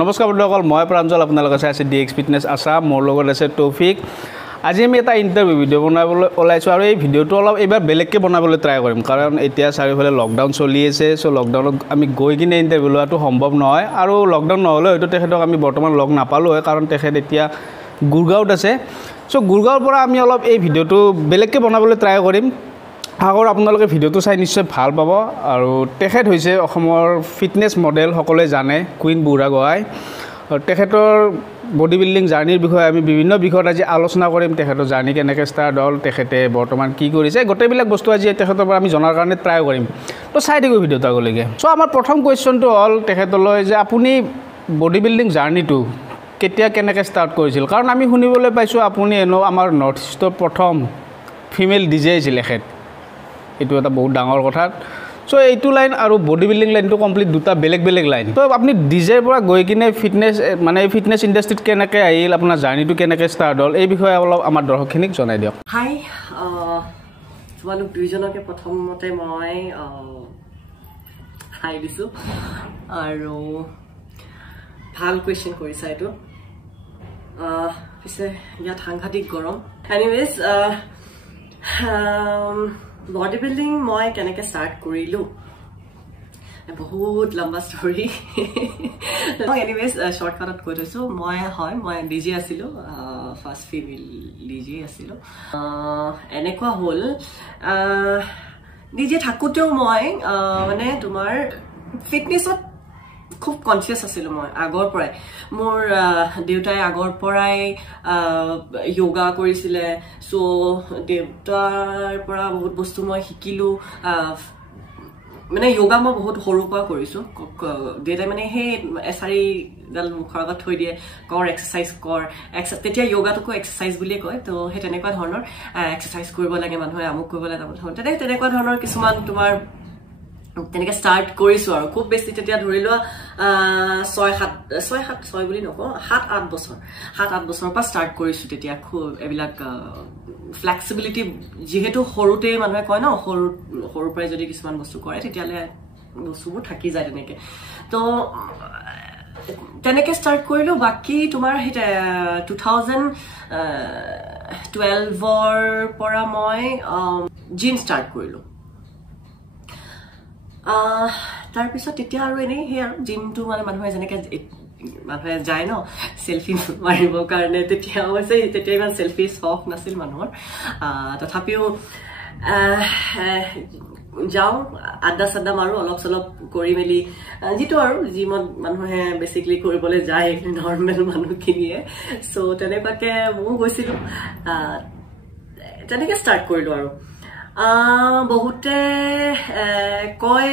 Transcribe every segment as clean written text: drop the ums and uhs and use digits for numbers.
নমস্কাৰ বন্ধুসকল মই প্ৰাঞ্জল আপোনালোকে চাই আছে ডিএক্স ফিটনেছ আছাম মোৰ লগত আছে তৌফিক আজি আমি এটা ইন্টাৰভিউ ভিডিও বনাবলৈ ওলাইছো আৰু এই ভিডিওটো অলপ এবাৰ বেলেগকৈ বনাবলৈ ট্ৰাই কৰিম কাৰণ এতিয়া চাৰিওফালে লকডাউন চলি আছে সো লকডাউনত আমি গৈ কিনে ইন্টাৰভিউ লোৱাটো সম্ভৱ নহয় আৰু লকডাউন নহলে হয়তো তেখেতক আমি বৰ্তমান লগ নাপালো হয় কাৰণ তেখেত এতিয়া গুৰগাঁৱত আছে সো গুৰগাঁৱৰ পৰা আমি অলপ এই ভিডিওটো বেলেগকৈ বনাবলৈ ট্ৰাই কৰিম আগৰ আপোনালোকে ভিডিওটো চাই নিশ্চয় ভাল পাব আৰু তেখেত হৈছে অসমৰ ফিটনেছ মডেল সকলোৱে জানে কুইন বুঢ়াগোহাঁই তেখেতৰ বডি বিল্ডিং জাৰ্নিৰ বিষয়ে আমি বিভিন্ন বিষয়ত আজি আলোচনা কৰিম তেখেতৰ জাৰ্নি কেনেকৈ ষ্টাৰ্ট হ'ল তেখেতে বৰ্তমান কি কৰিছে গোটেইবিলাক বস্তু আজি তেখেতৰ পৰা আমি জনাৰ কাৰণে ট্ৰাই কৰিম তো চাই থাকোঁ ভিডিওটো আগলৈকে সো আমাৰ প্ৰথম কুৱেশ্যনটো হ'ল তেখেতলৈ যে আপুনি বডি বিল্ডিং জাৰ্নিটো কেতিয়া কেনেকৈ ষ্টাৰ্ট কৰিছিল কাৰণ আমি শুনিবলৈ পাইছোঁ আপুনি এনেও আমাৰ নৰ্থ ইষ্টৰ প্ৰথম ফিমেল ডিজে আছিল এখেত এইটো এটা বহুত ডাঙৰ কথা সো এইটো লাইন আৰু বডি বিল্ডিং লাইনটো কমপ্লিট দুটা বেলেগ বেলেগ লাইন তো আপুনি ডিজেৰ পৰা গৈ কিনে ফিটনেছ মানে ফিটনেছ ইণ্ডাষ্ট্ৰীত কেনেকৈ আহিল আপোনাৰ জাৰ্নিটো কেনেকৈ ষ্টাৰ্ট হ'ল এই বিষয়ে অলপ আমাৰ দৰ্শকখিনিক জনাই দিয়ক হাই তোমালোক দুইজনকে প্ৰথমতে মই হাই দিছোঁ আৰু ভাল কুৱেশ্যন কৰিছা এইটো পিছে ইয়াত সাংঘাতিক গৰম এনিৱেজ বডি বিল্ডিং মই কেনেকৈ ষ্টাৰ্ট কৰিলোঁ বহুত লম্বা ষ্টৰী এনিৱেজ শ্বৰ্টকাটত কৈ থৈছোঁ মই ডিজে আছিলোঁ ফাৰ্ষ্ট ফিমেল ডিজে আছিলোঁ এনেকুৱা হ'ল ডিজে থাকোঁতেও মই মানে তোমাৰ ফিটনেছত খুব কনচিয়াছ আছিলোঁ মই আগৰ পৰাই মোৰ দেউতাই আগৰ পৰাই য়োগা কৰিছিলে চ' দেউতাৰ পৰা বহুত বস্তু মই শিকিলোঁ মানে য়োগা মই বহুত সৰুৰ পৰা কৰিছোঁ দেউতাই মানে সেই এচাৰিডাল মুখৰ আগত থৈ দিয়ে কৰ এক্সাৰচাইজ কৰ তেতিয়া য়োগাটোকো এক্সাৰচাইজ বুলিয়ে কয় তো সেই তেনেকুৱা ধৰণৰ এক্সাৰচাইজ কৰিব লাগে মানুহে আমুক কৰিব লাগে তেনেকুৱা ধৰণৰ কিছুমান তোমাৰ তেনেকৈ ষ্টাৰ্ট কৰিছোঁ আৰু খুব বেছি তেতিয়া ধৰি লোৱা 6-7 বুলি নকওঁ 7-8 বছৰৰ পৰা ষ্টাৰ্ট কৰিছোঁ তেতিয়া খুব এইবিলাক ফ্লেক্সিবিলিটি যিহেতু সৰুতেই মানুহে কয় ন সৰুৰ পৰাই যদি কিছুমান বস্তু কৰে তেতিয়াহ'লে বস্তুবোৰ থাকি যায় তেনেকৈ তো তেনেকৈ ষ্টাৰ্ট কৰিলোঁ বাকী তোমাৰ সেই 2012ৰ পৰা মই জিম ষ্টাৰ্ট কৰিলোঁ তাৰপিছত তেতিয়া আৰু এনেই সেই আৰু জিমটো মানে মানুহে যেনেকৈ মানুহে যায় ন চেলফি মাৰিবৰ কাৰণে তেতিয়া অৱশ্যে তেতিয়া ইমান চেলফি চখ নাছিল মানুহৰ তথাপিও যাওঁ আড্ডা চাড্ডা মাৰোঁ অলপ চলপ কৰি মেলি যিটো আৰু জিমত মানুহে বেছিকেলি কৰিবলৈ যায় নৰ্মেল মানুহখিনিয়ে চ' তেনেকুৱাকৈ ময়ো গৈছিলোঁ তেনেকৈ ষ্টাৰ্ট কৰিলোঁ আৰু বহুতে কয়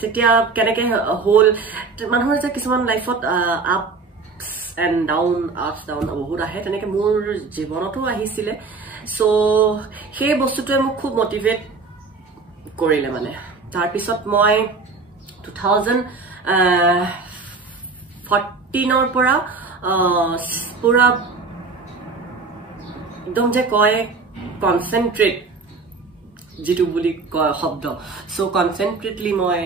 তেতিয়া কেনেকৈ হ'ল মানুহৰ যে কিছুমান লাইফত আপছ ডাউন বহুত আহে তেনেকৈ মোৰ জীৱনতো আহিছিলে চ' সেই বস্তুটোৱে মোক খুব মটিভেট কৰিলে মানে তাৰপিছত মই 2014ৰ পৰা পুৰা একদম যে কয় কনচেনট্ৰেট যিটো বুলি কয় শব্দ চ' কনচেনট্ৰেটলি মই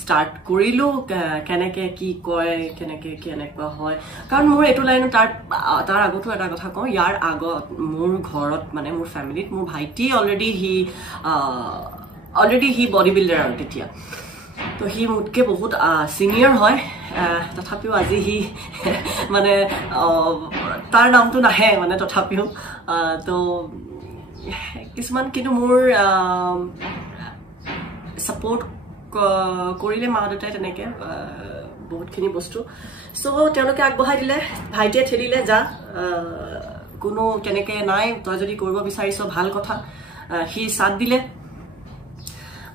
ষ্টাৰ্ট কৰিলোঁ কেনেকৈ কি কয় কেনেকুৱা হয় কাৰণ মোৰ এইটো লাইনত তাৰ আগতো এটা কথা কওঁ ইয়াৰ আগত মোৰ ঘৰত মানে মোৰ ফেমিলিত মোৰ ভাইটি অলৰেডি সি বডি বিল্ডাৰ আৰু তেতিয়া তো সি মোতকৈ বহুত ছিনিয়ৰ হয় তথাপিও আজি সি মানে তাৰ নামটো নাহে মানে তথাপিও তো কিছুমান কিন্তু মোৰ ছাপৰ্ট কৰিলে মা দেউতাই তেনেকৈ বহুতখিনি বস্তু চ' তেওঁলোকে আগবঢ়াই দিলে ভাইটিয়ে ঠেলিলে যা কোনো তেনেকৈ নাই তই যদি কৰিব বিচাৰিছ ভাল কথা সি চাথ দিলে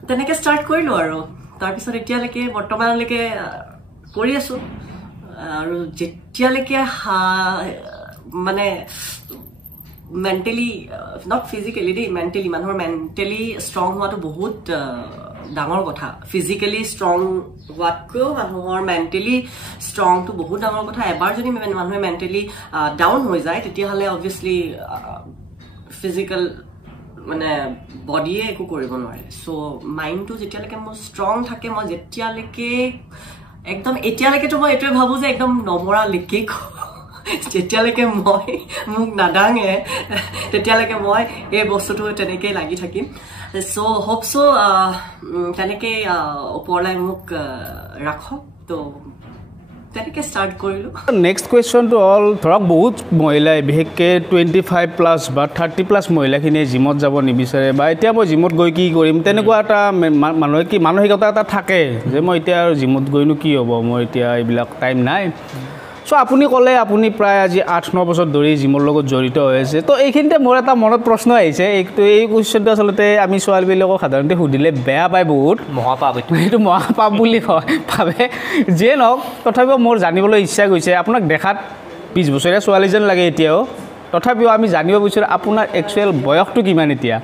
তেনেকৈ ষ্টাৰ্ট কৰিলোঁ আৰু তাৰপিছত এতিয়ালৈকে বৰ্তমানলৈকে কৰি আছোঁ আৰু যেতিয়ালৈকে মানে মেণ্টেলি নট ফিজিকেলি দেই মেণ্টেলি মানুহৰ মেণ্টেলি ষ্ট্ৰং হোৱাটো বহুত ডাঙৰ কথা ফিজিকেলি ষ্ট্ৰং হোৱাতকৈও মানুহৰ মেণ্টেলি ষ্ট্ৰংটো বহুত ডাঙৰ কথা এবাৰ যদি মানুহে মেণ্টেলি ডাউন হৈ যায় তেতিয়াহ'লে অবভিয়াছলি ফিজিকেল মানে বডিয়ে একো কৰিব নোৱাৰে সো মাইণ্ডটো যেতিয়ালৈকে মোৰ ষ্ট্ৰং থাকে মই যেতিয়ালৈকে একদম এতিয়ালৈকেতো মই এইটোৱে ভাবো যে একদম নমৰালৈকে যেতিয়ালৈকে মই মোক নাদাঙে তেতিয়ালৈকে মই এই বস্তুটো তেনেকৈ লাগি থাকিম সো হোপ সো তেনেকৈ ওপৰলাই মোক ৰাখক তো তেনেকৈ ষ্টাৰ্ট কৰিলোঁ নেক্সট কুৱেশ্যনটো হ'ল ধৰক বহুত মহিলাই বিশেষকৈ 25+ বা 30+ মহিলাখিনিয়ে জিমত যাব নিবিচাৰে বা এতিয়া মই জিমত গৈ কি কৰিম তেনেকুৱা এটা মানসিকতা এটা থাকে যে মই এতিয়া আৰু জিমত গৈনো কি হ'ব মোৰ এতিয়া এইবিলাক টাইম নাই সো আপুনি ক'লে আপুনি প্ৰায় আজি 8-9 বছৰ ধৰি জিমৰ লগত জড়িত হৈ আছে তো এইখিনিতে মোৰ এটা মনত প্ৰশ্ন আহিছে এই কুৱেশ্যনটো আচলতে আমি ছোৱালীবিলাকক সাধাৰণতে সুধিলে বেয়া পায় বহুত মহাপাপ এইটো মহাপাপ বুলি কয় ভাবে যিয়ে নহওক তথাপিও মোৰ জানিবলৈ ইচ্ছা গৈছে আপোনাক দেখাত 20 বছৰীয়া ছোৱালী যেন লাগে এতিয়াও তথাপিও আমি জানিব বিচাৰোঁ আপোনাৰ একচুৱেল বয়সটো কিমান এতিয়া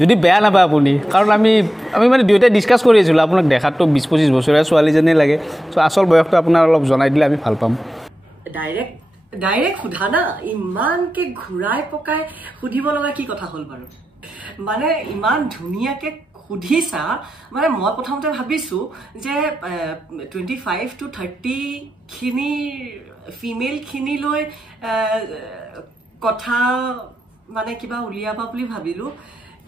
যদি বেয়া নাপায় আপুনি কাৰণ আমি মানে দুয়োটাই ডিছকাছ কৰি আছিলোঁ আপোনাক দেখাততো 20-25 বছৰীয়া ছোৱালী যেনেই লাগে চ' আচল বয়সটো আপোনাৰ অলপ জনাই দিলে আমি ভাল পাম ডাইৰেক্ট সোধা না ইমানকে ঘূৰাই পকাই সুধিব লগা কি কথা হ'ল বাৰু মানে ইমান ধুনীয়াকে সুধিছা মানে মই প্ৰথমতে ভাবিছোঁ যে 25 to 30 খিনিৰ ফিমেলখিনিলৈ কথা মানে কিবা উলিয়াবা বুলি ভাবিলোঁ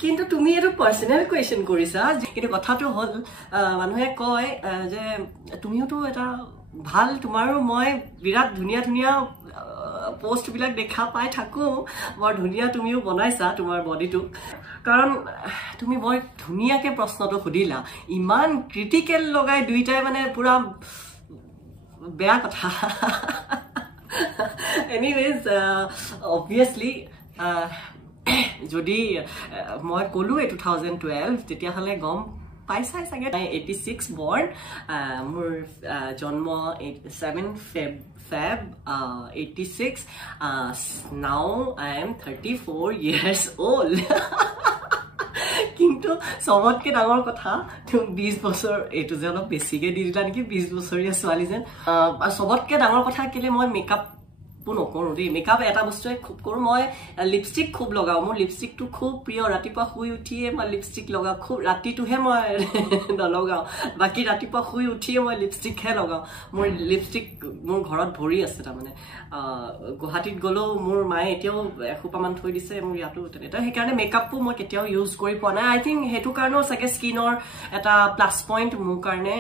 কিন্তু তুমি এইটো পাৰ্চনেল কুৱেশ্যন কৰিছা কিন্তু কথাটো হ'ল মানুহে কয় যে তুমিওতো এটা ভাল তোমাৰো মই বিৰাট ধুনীয়া পোষ্টবিলাক দেখা পাই থাকোঁ বৰ ধুনীয়া তুমিও বনাইছা তোমাৰ বডিটো কাৰণ তুমি বৰ ধুনীয়াকৈ প্ৰশ্নটো সুধিলা ইমান ক্ৰিটিকেল লগাই দুইটাই মানে পুৰা বেয়া কথা এনিৱেজ অবভিয়াছলি যদি মই ক'লোৱে 2012 তেতিয়াহ'লে গম পাইছাই চাগে 86 বৰ্ণ মোৰ জন্ম 7 Feb 86 now I am 34 years old কিন্তু সবতকে ডাঙৰ কথা 20 বছৰ এইটো যে অলপ বেছিকে দি দিলা নেকি 20 বছৰীয়া ছোৱালী যেন সবতকে ডাঙৰ কথা কেলে মই মেকআপ নকৰোঁ দেই মেকআপ এটা বস্তুৱে খুব কৰোঁ মই লিপষ্টিক খুব লগাওঁ মোৰ লিপষ্টিকটো খুব প্ৰিয় ৰাতিপুৱা শুই উঠিয়ে মই লিপষ্টিক লগাওঁ খুব ৰাতিটোহে মই নলগাওঁ বাকী ৰাতিপুৱা শুই উঠিয়ে মই লিপষ্টিকহে লগাওঁ মোৰ লিপষ্টিক মোৰ ঘৰত ভৰি আছে তাৰমানে গুৱাহাটীত গ'লেও মোৰ মায়ে এতিয়াও এসোপামান থৈ দিছে মোৰ ইয়াতো তেনেকৈ সেইকাৰণে মেকআপটো মই কেতিয়াও ইউজ কৰি পোৱা নাই আই থিংক সেইটো কাৰণেও চাগে স্কিনৰ এটা প্লাছ পইণ্ট মোৰ কাৰণে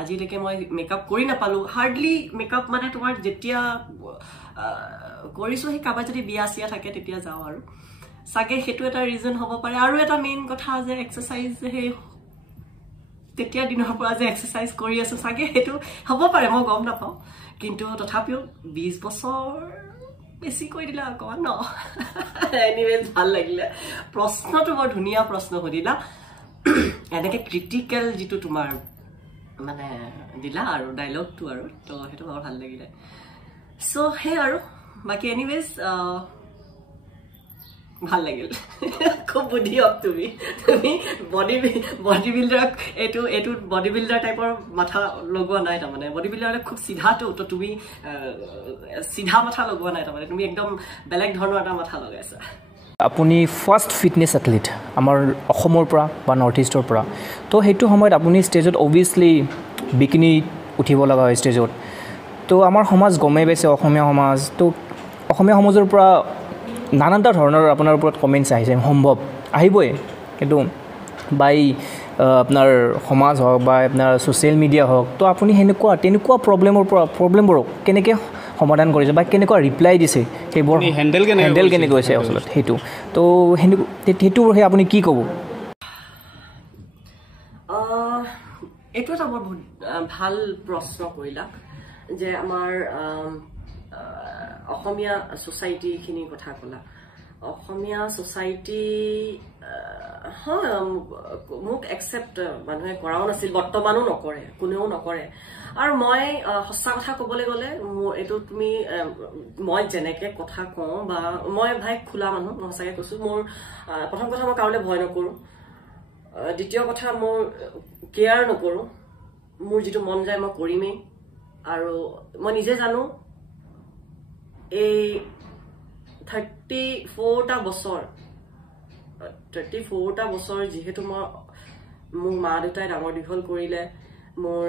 আজিলৈকে মই মেকআপ কৰি নাপালোঁ হাৰ্ডলি মেকআপ মানে তোমাৰ যেতিয়া কৰিছোঁ সেই কাৰোবাৰ যদি বিয়া চিয়া থাকে তেতিয়া যাওঁ আৰু চাগে সেইটো এটা ৰিজন হ'ব পাৰে আৰু এটা মেইন কথা যে এক্সাৰচাইজ সেই তেতিয়া দিনৰ পৰা যে এক্সাৰচাইজ কৰি আছোঁ চাগে সেইটো হ'ব পাৰে মই গম নাপাওঁ কিন্তু তথাপিও 20 বছৰ বেছি কৈ দিলা অকণমান ন এনিৱেজ ভাল লাগিলে প্ৰশ্নটো বৰ ধুনীয়া প্ৰশ্ন সুধিলা এনেকৈ ক্ৰিটিকেল যিটো তোমাৰ মানে দিলা আৰু ডাইলগটো আৰু তো সেইটো বৰ ভাল লাগিলে সো সেই আৰু বাকী এনিৱেজ ভাল লাগিল খুব বুদ্ধি হওক তুমি বডি বিল্ডাৰক এইটো বডি বিল্ডাৰ টাইপৰ মাথা লগোৱা নাই তাৰমানে বডি বিল্ডাৰলৈ খুব চিধাটো তো তুমি চিধা মাথা লগোৱা নাই তাৰমানে তুমি একদম বেলেগ ধৰণৰ এটা মাথা লগাইছা আপুনি ফাৰ্ষ্ট ফিটনেছ এথলিট আমাৰ অসমৰ পৰা বা নৰ্থ ইষ্টৰ পৰা তো সেইটো সময়ত আপুনি ষ্টেজত অভিয়াছলি বিকিনি উঠিব লগা হয় ষ্টেজত তো আমাৰ সমাজ গমেই পাইছে অসমীয়া সমাজ তো অসমীয়া সমাজৰ পৰা নানানটা ধৰণৰ আপোনাৰ ওপৰত কমেণ্টছ আহিছে সম্ভৱ আহিবই কিন্তু বাই আপোনাৰ সমাজ হওক বা আপোনাৰ ছ'চিয়েল মিডিয়া হওক তো আপুনি তেনেকুৱা প্ৰব্লেমবোৰক কেনেকৈ সমাধান কৰিছে বা কেনেকুৱা ৰিপ্লাই দিছে সেইবোৰ হেণ্ডেল কেনেকৈ হৈছে আচলতে সেইটো তো সেইটোহে আপুনি কি ক'ব এইটো এটা বৰ ভাল প্ৰশ্ন কৰিলা যে আমাৰ অসমীয়া ছ'চাইটিখিনিৰ কথা ক'লা অসমীয়া ছ'চাইটি হয় মোক একচেপ্ট মানুহে কৰাও নাছিল বৰ্তমানো নকৰে কোনেও নকৰে আৰু মই সঁচা কথা ক'বলৈ গ'লে মোৰ এইটো তুমি মই যেনেকৈ কথা কওঁ বা মই ভাই খোলা মানুহ মই সঁচাকৈ কৈছোঁ মোৰ প্ৰথম কথা মই কাৰোলৈ ভয় নকৰোঁ দ্বিতীয় কথা মোৰ কেয়াৰ নকৰোঁ মোৰ যিটো মন যায় মই কৰিমেই আৰু মই নিজে জানো এই 34টা বছৰ 34টা বছৰ যিহেতু মোৰ মা দেউতাই ডাঙৰ দীঘল কৰিলে মোৰ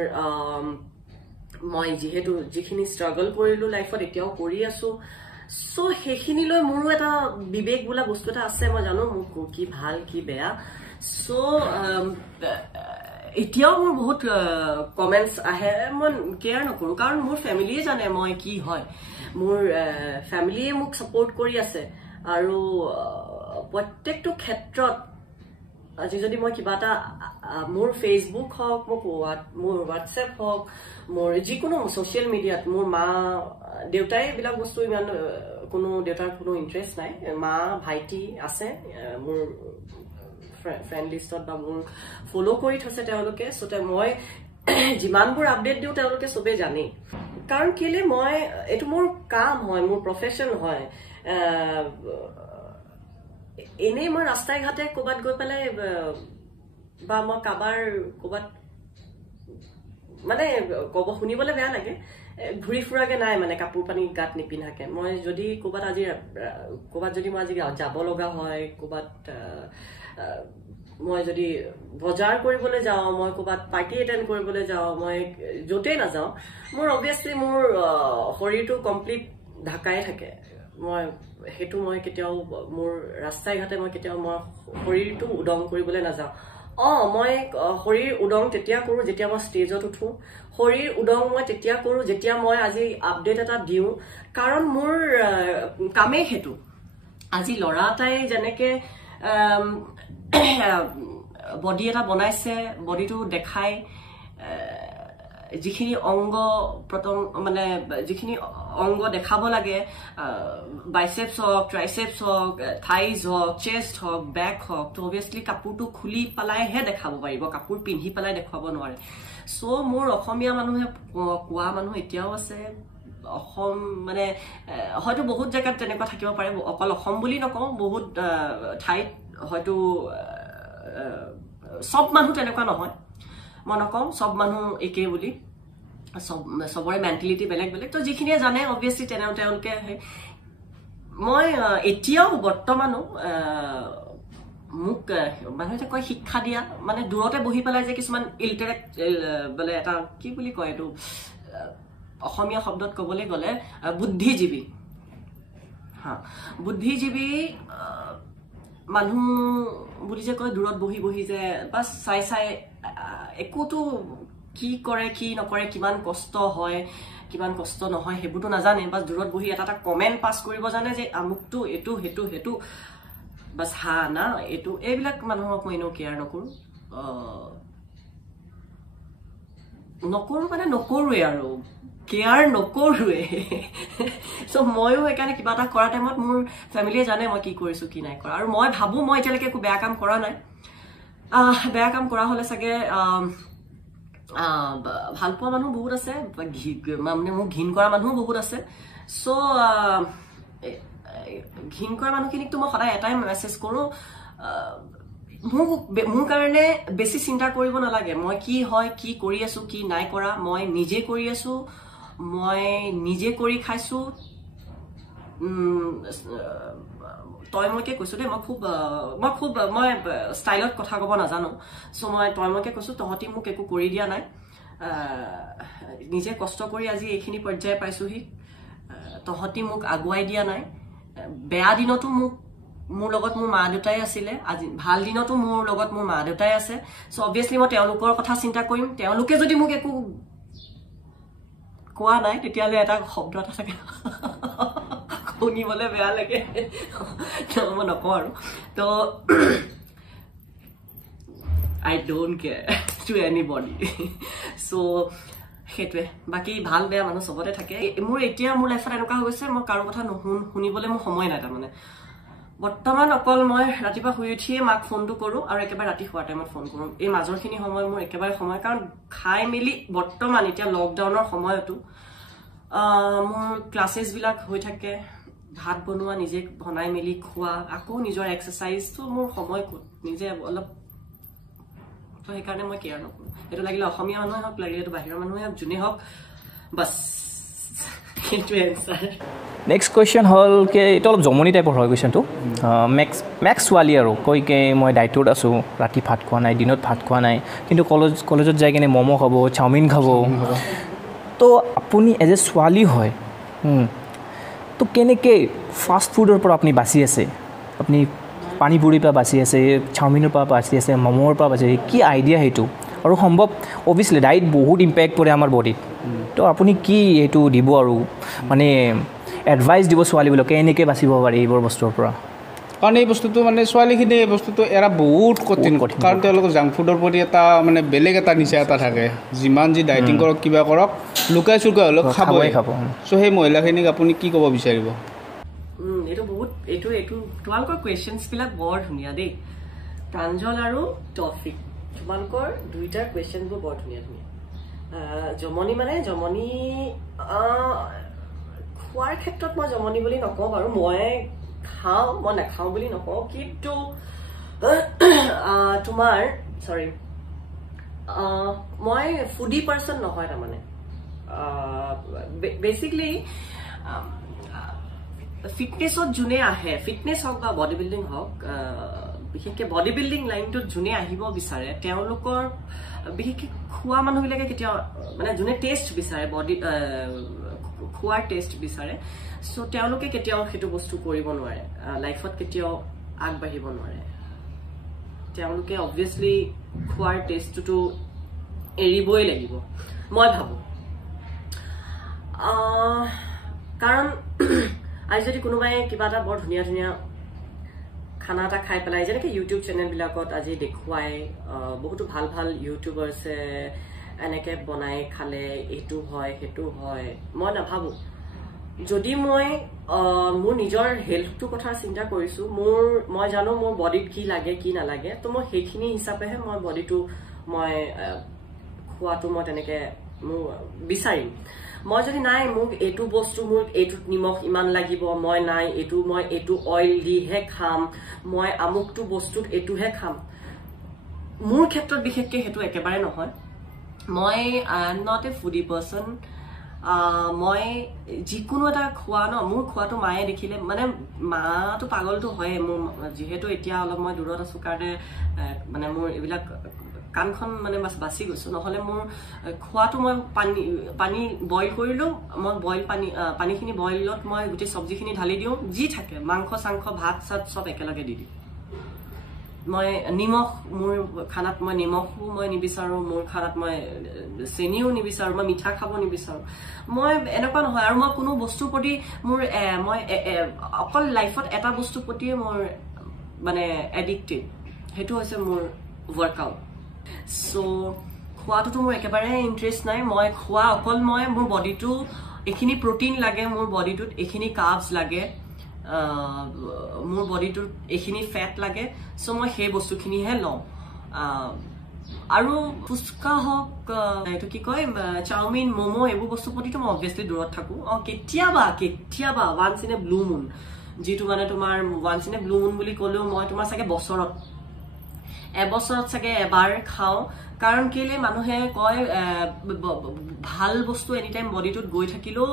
মই যিহেতু যিখিনি ষ্ট্ৰাগল কৰিলো লাইফত এতিয়াও কৰি আছো সো সেইখিনিলৈ মোৰো এটা বিবেক বোলা বস্তু এটা আছে মই জানো মোৰ কি ভাল কি বেয়া সো এতিয়াও মোৰ বহুত কমেন্টস আহে মই কেয়াৰ নকৰো কাৰণ মোৰ ফ্যামিলিয়ে জানে মই কি হয় মোৰ ফ্যামিলিয়ে মোক সাপোৰ্ট কৰি আছে আৰু প্ৰত্যেকটো ক্ষেত্ৰত আজি যদি মই কিবা এটা মোৰ ফেসবুক হওক মোৰ হোৱাটছএপ হওক মোৰ যিকোনো সোশ্যাল মিডিয়াত মোৰ মা দেউতাই বিলাক বস্তু ইমান কোনো দেউতাৰ কোনো ইন্টাৰেষ্ট নাই মা ভাইটি আছে মোৰ ফ্ৰেন্ড লিষ্টত বা মোৰ ফলো কৰি থছে তেওঁলোকে সতে মই যিমানবোৰ আপডেট দিও তেওঁলোকে সবে জানে কাৰণ কেলে মই এটো মোৰ কাম হয় মোৰ প্ৰফেশন হয় এনে মই ৰাস্তায় ঘাটে কোবাত গৈ পেলাই বা মই কাবাৰ কোবাত মানে কব শুনিবলৈ বেয়া লাগে ঘুৰি ফুৰাকে নাই মানে কাপোৰ পানী গাত নিপিন্ধাকে মই যদি কোবাত যদি মই আজি যাব লগা হয় কোবাত মই যদি বজাৰ কৰিবলৈ যাওঁ মই কোবাত পাৰ্টি এটেন্ড কৰিবলৈ যাওঁ মই যতে না যাওঁ মোৰ অবিয়াসলি মোৰ শৰীৰটো কমপ্লিট ঢাকাই থাকে মই হেতু মই কেতিয়াও মোৰ ৰাস্তায় ঘাটে মই কেতিয়াও মই শৰীৰটো উদং কৰিবলৈ না যাওঁ মই শৰীৰ উদং তেতিয়া কৰো যেতিয়া মই ষ্টেজত উঠো শৰীৰ উদং মই তেতিয়া কৰো যেতিয়া মই আজি আপডেট এটা দিও কাৰণ মোৰ কামে হেতু আজি লৰাটাই যেনেকে বডি এটা বনাইছে বডিটো দেখাই যিখিনি অংগ প্ৰত্যংগ মানে যিখিনি অংগ দেখাব লাগে বাইসেপস হওক ট্ৰাইসেপস হওক থাইজ হওক চেষ্ট হওক বেক হওক তো অবভিয়াসলি কাপোৰটো খুলি পালাইহে দেখাব পাৰিব কাপোৰ পিন্ধি পালাই দেখাব নোৱাৰে সো মোৰ অসমীয়া মানুহে কোৱা মানুহ এতিয়াও আছে অসম মানে হয়তো বহুত জায়গাত তেনেকুৱা থাকিব পাৰে অকল অসম বুলি নকওঁ বহুত ঠাইত হয়তো সব মানুহ তেনেকুৱা নহয় মই নকওঁ সব মানুহ একে বুলি সবৰে মেন্টালিটি বেলেগ বেলেগ তো যিখিনিয়ে জানে অবভিয়াসলি তেওঁলোকে মই এতিয়াও বৰ্তমানো মোক মানুহে কয় শিক্ষা দিয়া মানে দূৰতে বহি পেলাই যে কিছুমান ইলটেলেক্ট মানে এটা কি বুলি কয় এইটো অসমীয়া শব্দত ক'বলৈ গ'লে বুদ্ধিজীৱী বুদ্ধিজীৱী মানুহ বুলি যে কয় দূৰত বহি বহি যে বাস চাই একোতো কি কৰে কি নকৰে কিমান কষ্ট হয় কিমান কষ্ট নহয় হেবুটো নাজানে বাস দূৰত বহি এটা কমেন্ট পাস কৰিব জানে যে আমুকটো এটো হেতু হেতু বাস হা না এটো এইবিলাক মানুহক মই নো কেয়াৰ নকৰো মানে নকৰোৱে আৰু কেয়াৰ নকৰোৱে সো ময়ো একানে কিবা এটা কৰা টাইমত মোৰ ফ্যামিলিয়ে জানে মই কি কৰিছো কি নাই কৰা আৰু মই ভাবো মই এতিয়ালৈকে একো বেয়া কাম কৰা নাই বেয়া কাম কৰা হলে চাগে ভাল পোৱা মানুহ বহুত আছে মানে মোক ঘিন কৰা মানুহ বহুত আছে সো ঘিন কৰা মানুহখিনিক তো মই সদায় এটাই মেছেজ কৰো মোৰ কাৰণে বেছি চিন্তা কৰিব নালাগে মই কি হয় কি কৰি আছো কি নাই কৰা মই নিজে কৰি আছো মই নিজে কৰি খাইছো তয়মকে কৈছো দে মই খুব মই ষ্টাইলত কথা ক'ব নাজানো সো মই তয়মকে কৈছো তহতি মোক একো কৰি দিয়া নাই নিজে কষ্ট কৰি আজি এইখিনি পৰ্যায় পাইছোহি তহতি মোক আগুৱাই দিয়া নাই বেয়া দিনতো মোৰ লগত মোৰ মা দেউতাই আছিলে আজি ভাল দিনতো মোৰ লগত মোৰ মা দেউতাই আছে সো অবভিয়াসলি মই তেওঁলোকৰ কথা চিন্তা কৰিম তেওঁলোকে যদি মোক একো কোৱা নাই তেতিয়ালে এটা শব্দ এটা থাকে শুনিবলে বেয়া লাগে মই নকওঁ আৰু তো I don't care to anybody so হেতুৱে বাকি ভাল বেয়া মানুহ সবতে থাকে মোৰ এতিয়া মোৰ লাইফত এনেকুৱা হৈ গৈছে মই কাৰো কথা শুনিবলে মোৰ সময় নাই তাৰ মানে বৰ্তমান অকল মই ৰাতিপুৱা শুই উঠিয়ে মাক ফোনটো কৰো আৰু একেবাৰে ৰাতি শুৱাৰ টাইমত ফোন কৰো এই মাজৰখিনি সময় মোৰ একেবাৰে সময় কাৰণ খাই মেলি বৰ্তমান এতিয়া লকডাউনৰ সময়তো মোৰ ক্লাसेছ বিলাক হৈ থাকে ভাত বনোৱা নিজে বনাই মেলি খোৱা আকৌ নিজৰ এক্সাৰসাইজ তো মোৰ সময় নিজে অলপ তো সেইকাৰণে মই কেয়াৰ নকৰো এটো লাগিলে অসমীয়া মানুহ হওক লাগিলে এটো বাহিৰৰ মানুহ হওক জুনে হওক বাস সেইটোৱে এনচাৰ নেক্সট কুৱেশ্যন হ'ল কি এইটো অলপ জমনি টাইপৰ হয় কুৱেশ্যনটো মেক্স ছোৱালী আৰু কৈ কি মই ডাইটত আছোঁ ৰাতি ভাত খোৱা নাই দিনত ভাত খোৱা নাই কিন্তু কলেজত যাই কিনে ম'ম' খাব চাওমিন খাব তো আপুনি এজ এ ছোৱালী হয় তো কেনেকৈ ফাষ্ট ফুডৰ পৰা আপুনি বাচি আছে আপুনি পানীপুৰিৰ পৰা বাচি আছে চাওমিনৰ পৰা বাচি আছে ম'মৰ পৰা বাচি আছে কি আইডিয়া সেইটো আৰু সম্ভৱ অভিয়াছলি ডাইট বহুত ইম্পেক্ট কৰে আমাৰ বডিত তো আপুনি কি এইটো দিব আৰু মানে এডভাইচ দিব ছোৱালীবিলাকে এনেকৈ বাচিব পাৰি এইবোৰ বস্তুৰ পৰা কাৰণ এই বস্তুটো মানে ছোৱালীখিনি এই বস্তুটো এৰা বহুত কঠিন কাৰণ তেওঁলোকৰ জাংক ফুডৰ প্ৰতি এটা মানে বেলেগ এটা নিচা এটা থাকে যিমান যি ডাইটিং কৰক কিবা কৰক লুকাই চুকাই হ'লেও খাবই খাব চ' সেই মহিলাখিনিক আপুনি কি ক'ব বিচাৰিব এইটো বহুত এইটো তোমালোকৰ কুৱেশ্যনছবিলাক বৰ ধুনীয়া দেই প্ৰাঞ্জল আৰু টফিক তোমালোকৰ দুইটাৰ কুৱেশ্যনবোৰ বৰ ধুনীয়া ধুনীয়া জমনি খোৱাৰ ক্ষেত্ৰত মই জমনি বুলি নকওঁ বাৰু মই খাওঁ মই নাখাওঁ বুলি নকওঁ কিন্তু তোমাৰ মই ফুডি পাৰ্চন নহয় তাৰমানে বেচিকলি ফিটনেছত যোনে আহে ফিটনেছ হওক বা বডি বিল্ডিং হওক বিশেষকৈ বডি বিল্ডিং লাইনটোত যোনে আহিব বিচাৰে তেওঁলোকৰ বিশেষকৈ খোৱা মানুহবিলাকে কেতিয়াও মানে যোনে টেষ্ট বিচাৰে বডি খোৱাৰ টেষ্ট বিচাৰে চ' তেওঁলোকে কেতিয়াও সেইটো বস্তু কৰিব নোৱাৰে লাইফত কেতিয়াও আগবাঢ়িব নোৱাৰে তেওঁলোকে অবভিয়াছলি খোৱাৰ টেষ্টটোতো এৰিবই লাগিব মই ভাবোঁ কাৰণ আজি যদি কোনোবাই কিবা এটা বৰ ধুনীয়া ধুনীয়া খানা এটা খাই পেলাই যেনেকৈ ইউটিউব চেনেলবিলাকত আজি দেখুৱাই বহুতো ভাল ভাল ইউটিউবাৰ্ছে এনেকৈ বনাই খালে এইটো হয় সেইটো হয় মই নাভাবোঁ যদি মই মোৰ নিজৰ হেল্থটোৰ কথা চিন্তা কৰিছোঁ মই জানো মোৰ বডিত কি লাগে কি নালাগে তো মই সেইখিনি হিচাপেহে মই বডিটো মই খোৱাটো মই তেনেকৈ মোৰ বিচাৰিম মই যদি নাই মোক এইটো বস্তু মোৰ এইটোত নিমখ ইমান লাগিব মই নাই মই এইটো অইল দিহে খাম মই আমুকটো বস্তুত এইটোহে খাম মোৰ ক্ষেত্ৰত বিশেষকৈ সেইটো একেবাৰে নহয় মই I am not a foodie person মই যিকোনো এটা খোৱা মোৰ খোৱাটো মায়ে দেখিলে মানে মাটো পাগলটো হয়ে মোৰ যিহেতু এতিয়া অলপ মই দূৰত আছোঁ কাৰণে মানে মোৰ এইবিলাক কাণখন মানে বাচি গৈছোঁ নহ'লে মোৰ খোৱাটো মই পানী বইল কৰিলোঁ মই পানীখিনি বইলত মই গোটেই চব্জিখিনি ঢালি দিওঁ যি থাকে মাংস চাংস ভাত চাত চব একেলগে দি দিওঁ মই নিমখ মোৰ খানাত মই নিমখো মই নিবিচাৰোঁ মোৰ খানাত মই চেনিও নিবিচাৰোঁ মই মিঠা খাব নিবিচাৰোঁ মই এনেকুৱা নহয় আৰু মই কোনো বস্তুৰ প্ৰতি মোৰ মই অকল লাইফত এটা বস্তুৰ প্ৰতিয়ে মোৰ মানে এডিক্টেড সেইটো হৈছে মোৰ ৱৰ্কআউট চ' খোৱাটোতো মোৰ একেবাৰে ইণ্টাৰেষ্ট নাই মই খোৱা অকল মোৰ বডিটো এইখিনি প্ৰটিন লাগে মোৰ বডিটোত এইখিনি কাৰ্বছ লাগে মোৰ বডিটোত এইখিনি ফেট লাগে চ' মই সেই বস্তুখিনিহে লওঁ আৰু ফুচকা হওক এইটো কি কয় চাওমিন ম'ম' এইবোৰ বস্তুৰ প্ৰতিতো মই অবভিয়াছলি দূৰত থাকোঁ কেতিয়াবা ওৱান্স ইন এ ব্লু মুন যিটো মানে তোমাৰ ওৱান্স ইন এ ব্লু মুন বুলি ক'লেও মই তোমাৰ চাগে এবছৰত চাগে এবাৰ খাওঁ কাৰণ কেলে মানুহে কয় ভাল বস্তু এনি টাইম বডিটোত গৈ থাকিলেও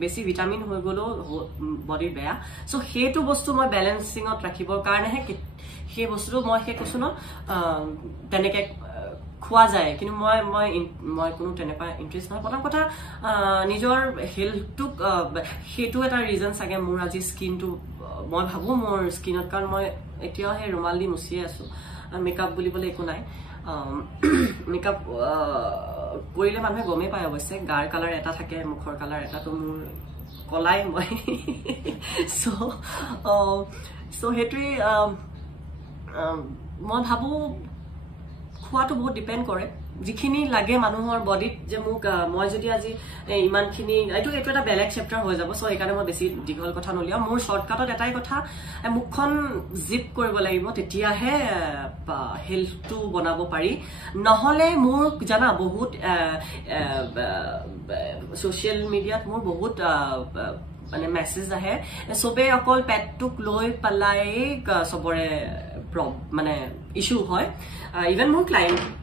বেছি ভিটামিন হৈ গ'লেও বডিৰ বেয়া চ' সেইটো বস্তু মই বেলেঞ্চিঙত ৰাখিবৰ কাৰণেহে সেই বস্তুটো মই কৈছোঁ ন তেনেকৈ খোৱা যায় কিন্তু মই কোনো তেনেকুৱা ইণ্টাৰেষ্ট নহয় প্ৰথম কথা নিজৰ হেল্থটোক সেইটো এটা ৰিজন চাগে মোৰ আজি স্কিনটো মই ভাবোঁ মোৰ স্কিনত কাৰণ মই এতিয়াও সেই ৰুমাল দি মুচিয়ে আছোঁ মেকআপ বুলিবলৈ একো নাই মেকআপ কৰিলে মানুহে গমেই পায় অৱশ্যে গাৰ কালাৰ এটা থাকে মুখৰ কালাৰ এটাতো মোৰ কলাই মই চ' সেইটোৱে মই ভাবোঁ খোৱাটো বহুত ডিপেণ্ড কৰে যিখিনি লাগে মানুহৰ বডিত যে মোক মই যদি আজি ইমানখিনি এইটো এটা বেলেগ চেপ্টাৰ হৈ যাব চ' সেইকাৰণে মই বেছি দীঘল কথা নলিয়াওঁ মোৰ শ্বৰ্টকাটত এটাই কথা মুখখন জিপ কৰিব লাগিব তেতিয়াহে হেল্থটো বনাব পাৰি নহ'লে মোৰ জানা বহুত ছ'চিয়েল মিডিয়াত মোৰ বহুত মানে মেছেজ আহে চবেই অকল পেটটোক লৈ পেলাই চবৰে মানে ইছ্যু হয় ইভেন মোৰ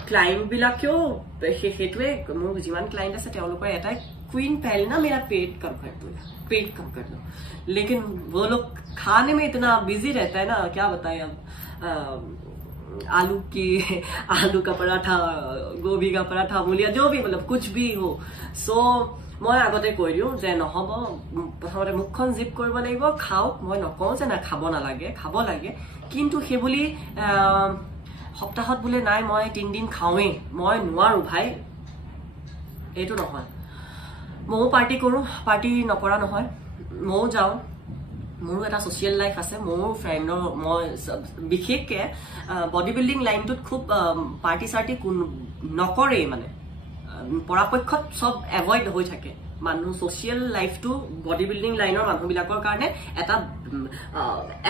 ক্লাইণ্টবিলাকেও সেইটোৱে মোৰ যিমান ক্লাইণ্ট আছে তেওঁলোকৰ এটাই क्वीन पहले ना मेरा पेट कम कर दो, पेट कम कर दो। लेकिन वो लोग खाने में इतना बिजी रहता है ना, क्या बताएं अब। आलू का पराठा, गोभी का पराठा, मूलिया, जो भी मतलब कुछ भी हो। सो मैं আগতে কৈ দিওঁ যে নহব, প্ৰথমতে মুখখন জিপ কৰিব লাগিব, খাওক। মই নকওঁ যে না খাব নালাগে, খাব লাগে, কিন্তু সেই বুলি সপ্তাহত বোলে নাই মই 3 দিন খাওঁৱেই, মই নোৱাৰো ভাই, এইটো নহয়। ময়ো পাৰ্টি কৰোঁ, পাৰ্টি নকৰা নহয়, ময়ো যাওঁ, মোৰো এটা ছ'চিয়েল লাইফ আছে। মোৰ ফ্ৰেণ্ডৰ মই বিশেষকৈ বডি বিল্ডিং লাইনটোত খুব পাৰ্টি চাৰ্টি নকৰেই, মানে পৰাপক্ষত চব এভইড হৈ থাকে। মানুহ ছ'চিয়েল লাইফটো বডি বিল্ডিং লাইনৰ মানুহবিলাকৰ কাৰণে এটা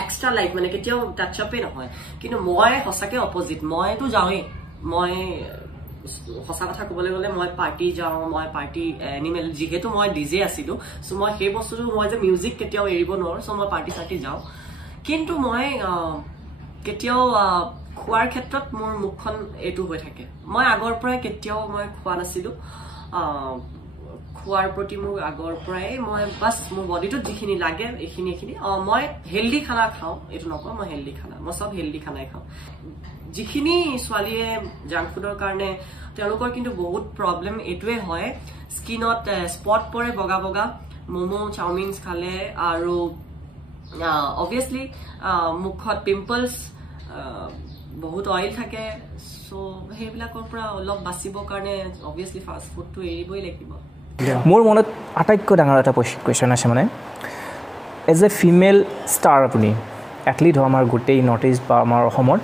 এক্সট্ৰা লাইফ, মানে কেতিয়াও টাচ আপেই নহয়। কিন্তু মই সঁচাকৈ অপজিট, মইতো যাওঁৱেই। মই সঁচা কথা ক'বলৈ গ'লে মই পাৰ্টি যাওঁ, মই পাৰ্টি এনিমেল, যিহেতু মই ডিজে আছিলোঁ। চ' মই সেই বস্তুটো, মই যে মিউজিক কেতিয়াও এৰিব নোৱাৰোঁ। চ' মই পাৰ্টি চাৰ্টি যাওঁ, কিন্তু মই কেতিয়াও খোৱাৰ ক্ষেত্ৰত মোৰ মুখখন এইটো হৈ থাকে। মই আগৰ পৰাই কেতিয়াও মই খোৱা নাছিলোঁ। খোৱাৰ প্ৰতি মোৰ আগৰ পৰাই মই বাছ মোৰ বডিটোত যিখিনি লাগে এইখিনি মই হেল্ডি খানা খাওঁ, এইটো নকওঁ মই হেল্ডি খানা, মই চব হেল্ডি খানাই খাওঁ। যিখিনি ছোৱালীয়ে জাংক ফুডৰ কাৰণে, তেওঁলোকৰ কিন্তু বহুত প্ৰব্লেম এইটোৱে হয়, স্কিনত স্পট পৰে বগা বগা, ম'ম' চাওমিন খালে, আৰু অবভিয়াছলি মুখত পিম্পলছ, বহুত অইল থাকে। চ' সেইবিলাকৰ পৰা অলপ বাচিবৰ কাৰণে অবভিয়াছলি ফাষ্ট ফুডটো এৰিবই লাগিব। মোৰ মনত আটাইতকৈ ডাঙৰ এটা কুৱেশ্যন আছে, মানে এজ এ ফিমেল ষ্টাৰ, আপুনি এথলিট হয় আমাৰ গোটেই নৰ্থ ইষ্ট বা আমাৰ অসমত,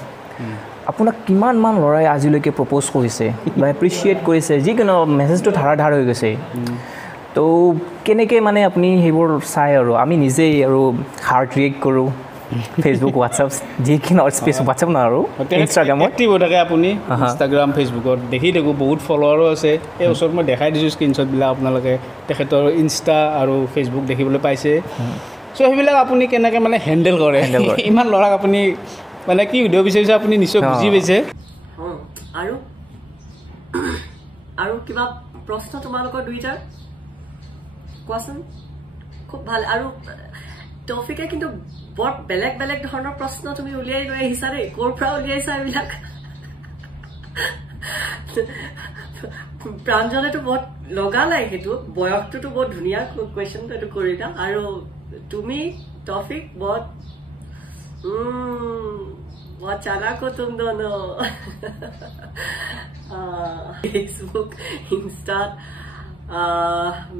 আপোনাক কিমানমান ল'ৰাই আজিলৈকে প্ৰপ'জ কৰিছে বা এপ্ৰিচিয়েট কৰিছে, যিকোনো মেছেজটো ধাৰ হৈ গৈছে। তো কেনেকৈ মানে আপুনি সেইবোৰ চাই, আৰু আমি নিজেই আৰু হাৰ্ট ৰিয়েক্ট কৰোঁ, ফেচবুক, হোৱাটছআপ, যিখিনি স্পেচ, হোৱাটছআপ নহয় আৰু ইনষ্টাগ্ৰামত এক্টিভ হৈ থাকে আপুনি, ইনষ্টাগ্ৰাম, ফেচবুকত দেখি থাকোঁ, বহুত ফলোৱাৰো আছে। এই ওচৰত মই দেখাই দিছোঁ স্ক্ৰীনশ্বটবিলাক, আপোনালোকে তেখেতৰ ইনষ্টা আৰু ফেচবুক দেখিবলৈ পাইছে। চ' সেইবিলাক আপুনি কেনেকৈ মানে হেণ্ডেল কৰে? ইমান ল'ৰাক আপুনি মানে কি ভিডিঅ' বিচাৰিছে আপুনি নিশ্চয় বুজি পাইছে। আৰু কিবা প্ৰশ্ন তোমালোকৰ দুইটাৰ কোৱাচোন, খুব ভাল। আৰু টপিকে কিন্তু বৰ বেলেগ বেলেগ ধৰণৰ প্ৰশ্ন তুমি উলিয়াই লৈ আহিছা দেই, ক'ৰ পৰা উলিয়াইছা এইবিলাক? প্ৰাঞ্জলেতো বহুত লগালাই, সেইটো বয়সটোতো বহুত ধুনীয়া কুৱেশ্যনটো এইটো কৰিলা। আৰু তুমি টপিক বহুত चालाक हो तुम दोनों। फेसबुक, इंस्टा,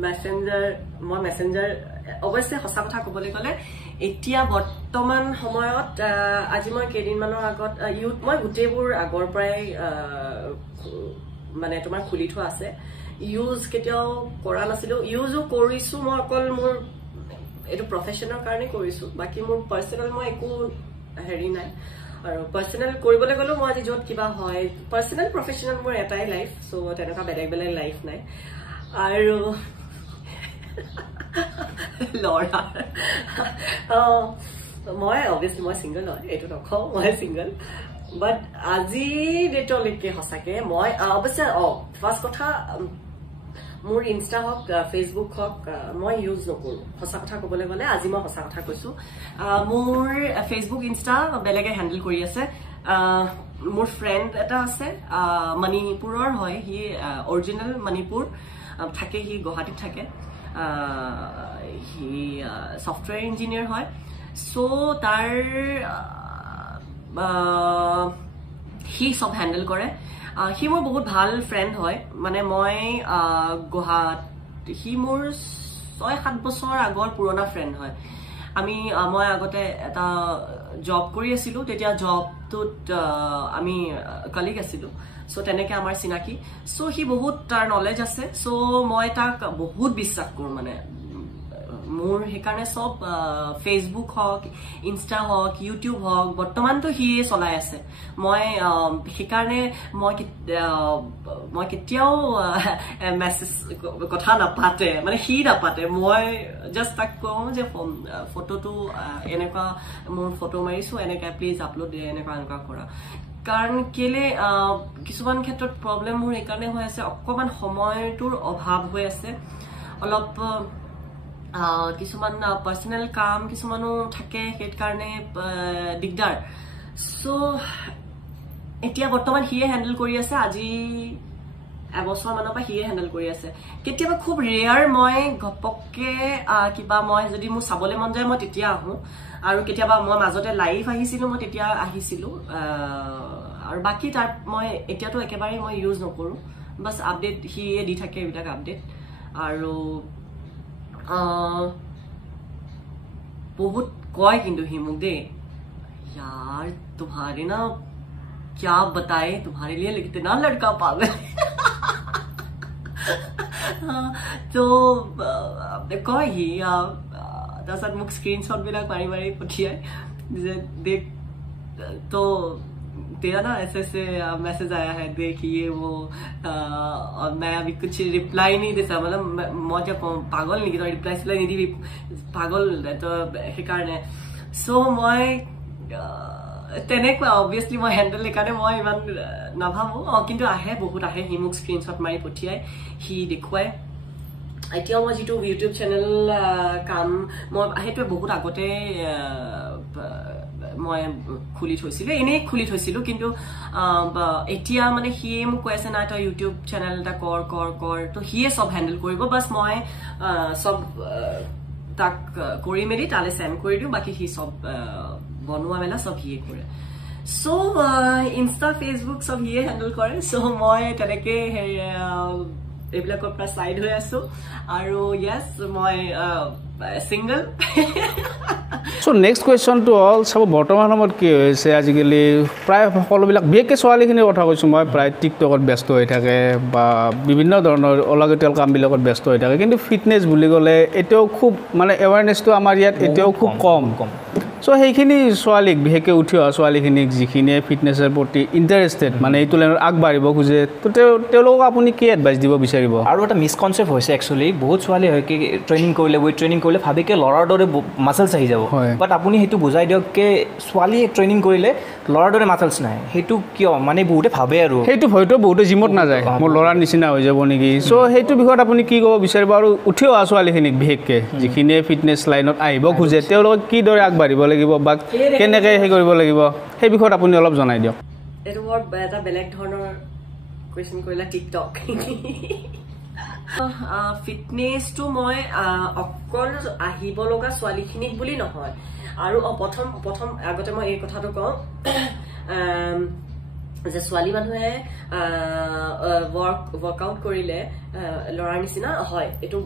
মেছেঞ্জাৰ, মই মেছেঞ্জাৰ অৱশ্যে সঁচা কথা ক'বলৈ গ'লে এতিয়া বৰ্তমান সময়ত, আজি মই কেইদিনমানৰ আগত মই গোটেইবোৰ আগৰ পৰাই মানে তোমাৰ খুলি থোৱা আছে, ইউজ কেতিয়াও কৰা নাছিলোঁ। ইউজো কৰিছোঁ মই অকল মোৰ এইটো প্ৰফেশ্যনৰ কাৰণে কৰিছোঁ, বাকী মোৰ পাৰ্চনেল মই একো হেৰি নাই। আৰু পাৰ্চনেল কৰিবলৈ গ'লেও মই আজি য'ত কিবা হয়, পাৰ্চনেল প্ৰফেশ্যনেল মোৰ এটাই লাইফ। চ' তেনেকুৱা বেলেগ বেলেগ লাইফ নাই। আৰু ল'ৰা মই অবভিয়াছলি মই ছিংগল হয়, এইটো নকওঁ মই ছিংগল, বাট আজি ডেটলৈকে সঁচাকে মই অৱশ্যে ফাৰ্ষ্ট কথা, মোৰ ইনষ্টা হওক ফেচবুক হওক মই ইউজ নকৰোঁ। সঁচা কথা ক'বলৈ গ'লে আজি মই সঁচা কথা কৈছোঁ, মোৰ ফেচবুক ইনষ্টা বেলেগে হেণ্ডেল কৰি আছে। মোৰ ফ্ৰেণ্ড এটা আছে, মণিপুৰৰ হয়, সি অৰিজিনেল মণিপুৰ থাকে, সি গুৱাহাটীত থাকে, সি ছফ্টৱেৰ ইঞ্জিনিয়াৰ হয়। চ' তাৰ সি চব হেণ্ডেল কৰে। সি মোৰ বহুত ভাল ফ্ৰেণ্ড হয়, মানে মই সি মোৰ 6-7 বছৰ আগৰ পুৰণা ফ্ৰেণ্ড হয়। মই আগতে এটা জব কৰি আছিলোঁ, তেতিয়া জবটোত আমি কলিগ আছিলোঁ। চ' তেনেকৈ আমাৰ চিনাকি। চ' সি বহুত তাৰ নলেজ আছে। চ' মই তাক বহুত বিশ্বাস কৰোঁ, মানে মোৰ সেইকাৰণে চব ফেচবুক হওক, ইনষ্টা হওক, ইউটিউব হওক, বৰ্তমানতো সিয়ে চলাই আছে। মই সেইকাৰণে মই কেতিয়াও মেছেজ কথা নাপাতে, মানে সি নাপাতে, মই জাষ্ট তাক কওঁ যে ফটোটো এনেকুৱা, মোৰ ফটো মাৰিছোঁ, এনেকৈ প্লিজ আপলোড দিয়ে, এনেকুৱা কৰা। কাৰণ কেলে কিছুমান ক্ষেত্ৰত প্ৰব্লেম মোৰ এইকাৰণে হৈ আছে, অকণমান সময়টোৰ অভাৱ হৈ আছে। অলপ কিছুমান পাৰ্চনেল কাম কিছুমানো থাকে সেই কাৰণে দিগদাৰ সো এতিয়া বৰ্তমান হিয়ে হ্যান্ডল কৰি আছে আজি এবছৰ মানৰ পৰা হিয়ে হ্যান্ডল কৰি আছে কেতিয়াবা খুব ৰেয়াৰ মই গপককে কিবা মই যদি মোৰ চাবলে মন যায় মই তেতিয়া আহো আৰু কেতিয়াবা মই মাজতে লাইভ আহিছিলো মই তেতিয়া আহিছিলো আৰু বাকি তাৰ মই এতিয়াতো একেবাৰে মই ইউজ নকৰো বাস আপডেট হিয়ে দি থাকে এইবিলাক আপডেট আৰু बहुत कॉय किंतु ही मुझे यार तुम्हारे ना क्या बताए तुम्हारे लिए इतना लड़का पागल तो कॉय ही तसत मुख स्क्रीनशॉट बिलाक मारी मारी पठियाय जे देख तो तेरा ना ऐसे ऐसे मैसेज आया है देखिए वो और मैं अभी कुछ रिप्लाई नहीं देता मतलब मैं जब पागल नहीं तो रिप्लाई नहीं दी पागल तो সেইকাৰণে सो मैं তেনেকুৱা obviously মই হ্যান্ডল একানে মই ইমান নাভাবো কিন্তু আহে বহুত আহে হি মোক স্ক্ৰিনশ্বট মাৰি পঠিয়াই হি দেখুৱাই এতিয়া মই যেটো ইউটিউব চেনেল কাম মই হেতু বহুত আগতে মই খুলি থৈছিল এনে খুলি থৈছিল কিন্তু এতিয়া মানে হিয়ে মোক কৈছে না তো ইউটিউব চেনেল এটা কৰ তো হিয়ে সব হ্যান্ডল কৰিব বাস মই সব তাক কৰি মেলি তালে সেন্ড কৰি দিও বাকি হি সব বনোৱা মেলা সব হিয়ে কৰে সো ইনস্টা ফেসবুক সব হিয়ে হ্যান্ডল কৰে সো মই তেনেকে এইবিলাকৰ পৰা সাইড হৈ আছো আৰু ইয়েস মই single so next question to all সব বৰ্তমান সময়ত কি হৈছে আজিকালি প্ৰায় সকলোবিলাক বিশেষকৈ ছোৱালীখিনিৰ কথা কৈছোঁ মই প্ৰায় টিকটকত ব্যস্ত হৈ থাকে বা বিভিন্ন ধৰণৰ অলাগতিয়াল কামবিলাকত ব্যস্ত হৈ থাকে কিন্তু ফিটনেছ বুলি ক'লে এতিয়াও খুব মানে এৱাৰনেছটো আমাৰ ইয়াত এতিয়াও খুব কম সো সেইখিনি ছোৱালীক বিশেষকৈ উঠি অহা ছোৱালীখিনিক যিখিনিয়ে ফিটনেছৰ প্ৰতি ইণ্টাৰেষ্টেড মানে এইটো লাইনত আগবাঢ়িব খোজে তো তেওঁলোকক আপুনি কি এডভাইচ দিব বিচাৰিব আৰু এটা মিসকনচেপ্ট হৈছে একচুৱেলি বহুত ছোৱালী হয় কি ট্ৰেইনিং কৰিলে ৱেইট ট্ৰেইনিং কৰিলে ভাবে কি ল'ৰাৰ দৰে মাছলছ আহি যাব বাট আপুনি সেইটো বুজাই দিয়ক কি ছোৱালীয়ে ট্ৰেইনিং কৰিলে ল'ৰাৰ দৰে মাছলছ নাই সেইটো কিয় মানে বহুতে ভাবে আৰু সেইটো হয়তো বহুতে জিমত নাযায় মোৰ ল'ৰাৰ নিচিনা হৈ যাব নেকি সো সেইটো বিষয়ত আপুনি কি ক'ব বিচাৰিব আৰু উঠি অহা ছোৱালীখিনিক বিশেষকৈ যিখিনিয়ে ফিটনেছ লাইনত আহিব খোজে তেওঁলোকক কিদৰে আগবাঢ়িব লাগিব বা কেনেকৈ সেই কৰিব লাগিব সেই বিষয়ত আপুনি অলপ জনাই দিয়ক এটো বৰ এটা বেলেগ ধৰণৰ কোৱেশ্চন কৰিলা টিকটক ফিটনেস তো মই অকল আহিব লগা ছোৱালীখিনিক বুলি নহয় আৰু প্ৰথম আগতে মই এই কথাটো কওঁ যে ছোৱালী মানুহে ওয়াৰ্কআউট কৰিলে লৰাৰ নিচিনা হয় এটো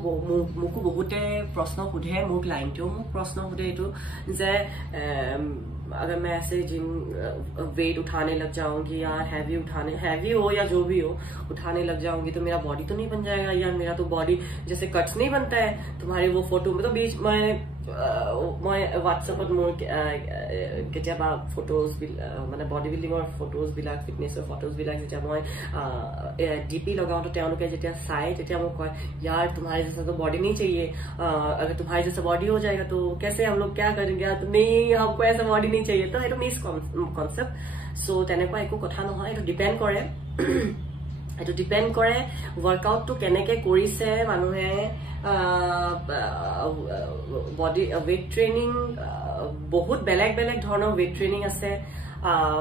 মুকু বহুতে প্ৰশ্ন সুধে মোক লাইনটো মোক প্ৰশ্ন সুধে এটো যে अगर मैं ऐसे जिम वेट उठाने लग जाऊंगी या हैवी हो या जो भी हो उठाने लग जाऊंगी तो मेरा बॉडी तो नहीं बन जाएगा या मेरा तो बॉडी जैसे कट्स नहीं बनता है तुम्हारी वो फोटो में तो बीच मैं व्हाट्सएपत मोर केতিয়াবা फोटोज মানে बॉडी बिल्डिंगर फोटोज बिलाक फिटनेसर फोटोज बिलाक जेटा मैं डीपी लगाऊं तो তেওঁলোকে যেতিয়া চাই তেতিয়া মোক কয় यार तुम्हारे जैसा तो बॉडी नहीं चाहिए अगर तुम्हारे जैसा बॉडी हो जाएगा तो कैसे हम लोग क्या करेंगे तो नहीं हमको ऐसा बॉडी नहीं चाहिए तो এটা মিস কনসেপ্ট সো তেনেকুৱা একো কথা নহয় এটা ডিপেন্ড কৰে এটো ডিপেন্ড কৰে ওয়াৰ্কআউট তো কেনেকে কৰিছে মানুহে বডি ওয়েট ট্ৰেনিং বহুত বেলেগ ধৰণৰ ওয়েট ট্ৰেনিং আছে